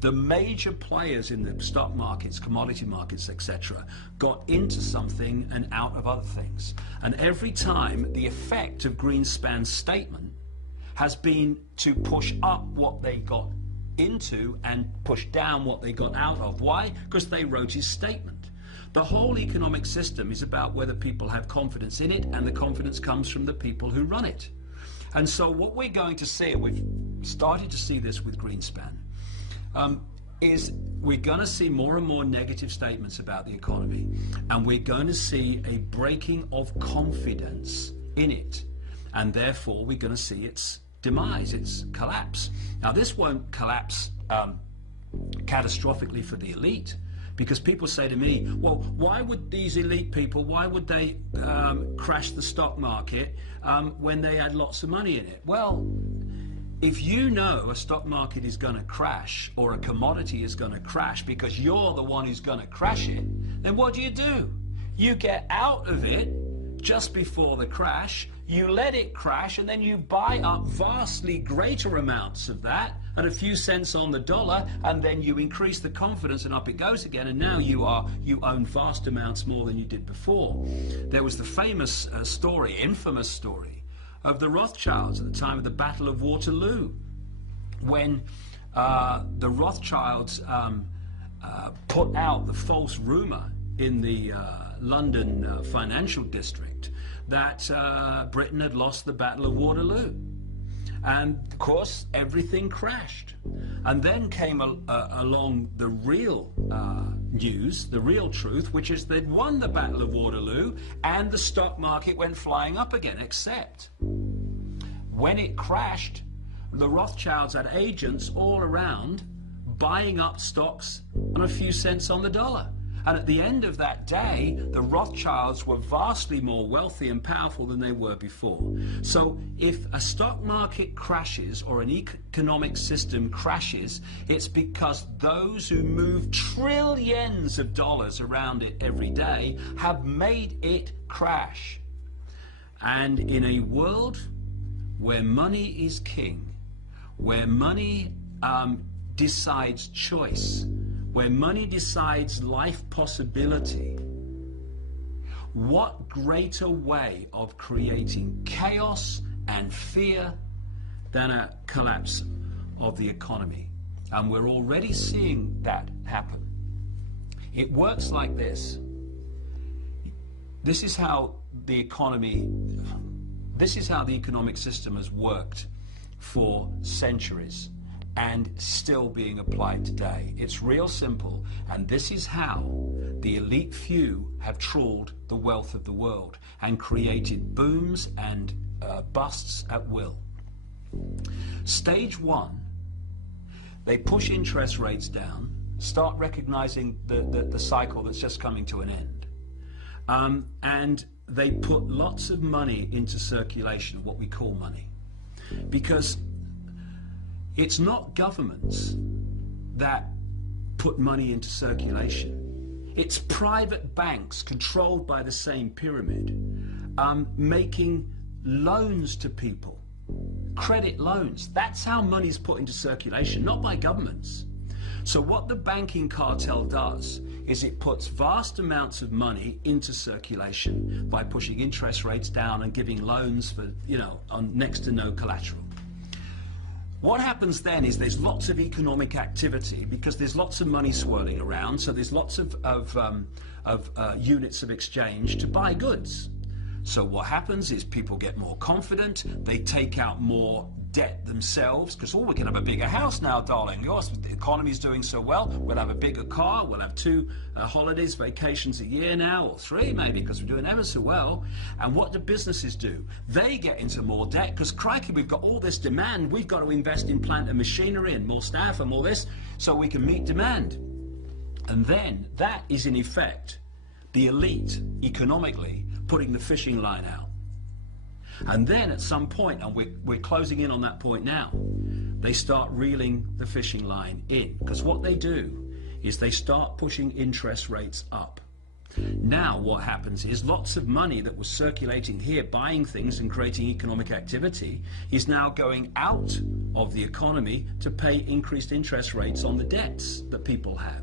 The major players in the stock markets, commodity markets, etc., got into something and out of other things. And every time the effect of Greenspan's statement has been to push up what they got into and push down what they got out of. Why? Because they wrote his statement. The whole economic system is about whether people have confidence in it, and the confidence comes from the people who run it. And so what we're going to see, and we've started to see this with Greenspan, is we're going to see more and more negative statements about the economy, and we're going to see a breaking of confidence in it, and therefore we're going to see its demise, its collapse. Now this won't collapse catastrophically for the elite, because people say to me, well, why would these elite people, why would they crash the stock market when they had lots of money in it? Well, if you know a stock market is going to crash, or a commodity is going to crash because you're the one who's going to crash it, then what do? You get out of it just before the crash, you let it crash, and then you buy up vastly greater amounts of that at a few cents on the dollar, and then you increase the confidence and up it goes again, and now you own vast amounts more than you did before. There was the famous infamous story of the Rothschilds at the time of the Battle of Waterloo, when the Rothschilds put out the false rumor in the London financial district that Britain had lost the Battle of Waterloo. And of course everything crashed, and then came along the real news, the real truth, which is they'd won the Battle of Waterloo and the stock market went flying up again, except when it crashed, the Rothschilds had agents all around buying up stocks on a few cents on the dollar. And at the end of that day, the Rothschilds were vastly more wealthy and powerful than they were before. So if a stock market crashes or an economic system crashes, it's because those who move trillions of dollars around it every day have made it crash. And in a world where money is king, where money decides choice, where money decides life possibility, what greater way of creating chaos and fear than a collapse of the economy? And we're already seeing that happen. It works like this. This is how the economic system has worked for centuries, and still being applied today. It's real simple, and this is how the elite few have trawled the wealth of the world and created booms and busts at will. Stage one, they push interest rates down, start recognizing the cycle that's just coming to an end, and they put lots of money into circulation, what we call money, because it's not governments that put money into circulation. It's private banks controlled by the same pyramid, making loans to people, credit loans. That's how money's put into circulation, not by governments. So what the banking cartel does is it puts vast amounts of money into circulation by pushing interest rates down and giving loans for, on next to no collateral. What happens then is there's lots of economic activity because there's lots of money swirling around, so there's lots of units of exchange to buy goods. So what happens is people get more confident, they take out more debt themselves, because we can have a bigger house now, darling. The economy's doing so well, we'll have a bigger car, we'll have 2 holidays, vacations a year now, or 3 maybe, because we're doing ever so well. And what do businesses do? They get into more debt, because crikey, we've got all this demand, we've got to invest in plant and machinery and more staff and all this, so we can meet demand. And then that is in effect the elite, economically, putting the fishing line out. And then at some point, and we're closing in on that point now, they start reeling the fishing line in. Because what they do is they start pushing interest rates up. Now what happens is lots of money that was circulating here, buying things and creating economic activity, is now going out of the economy to pay increased interest rates on the debts that people have.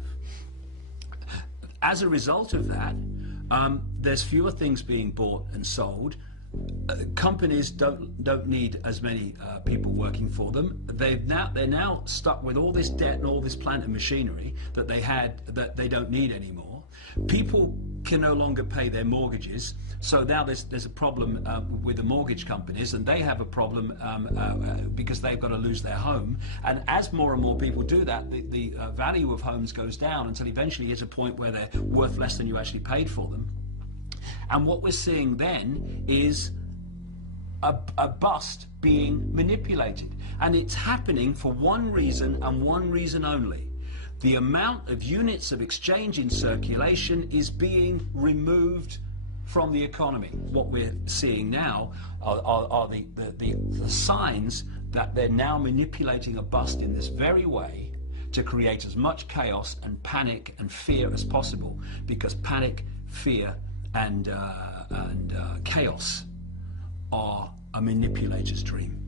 As a result of that, there's fewer things being bought and sold. Companies don't need as many people working for them. They're now stuck with all this debt and all this plant and machinery that they had that they don't need anymore. People can no longer pay their mortgages, so now there's a problem with the mortgage companies, and they have a problem because they've got to lose their home. And as more and more people do that, the value of homes goes down until eventually it's a point where they're worth less than you actually paid for them. And what we're seeing then is a bust being manipulated. And it's happening for one reason and one reason only. The amount of units of exchange in circulation is being removed from the economy. What we're seeing now are the signs that they're now manipulating a bust in this very way to create as much chaos and panic and fear as possible, because panic, fear, and chaos are a manipulator's dream.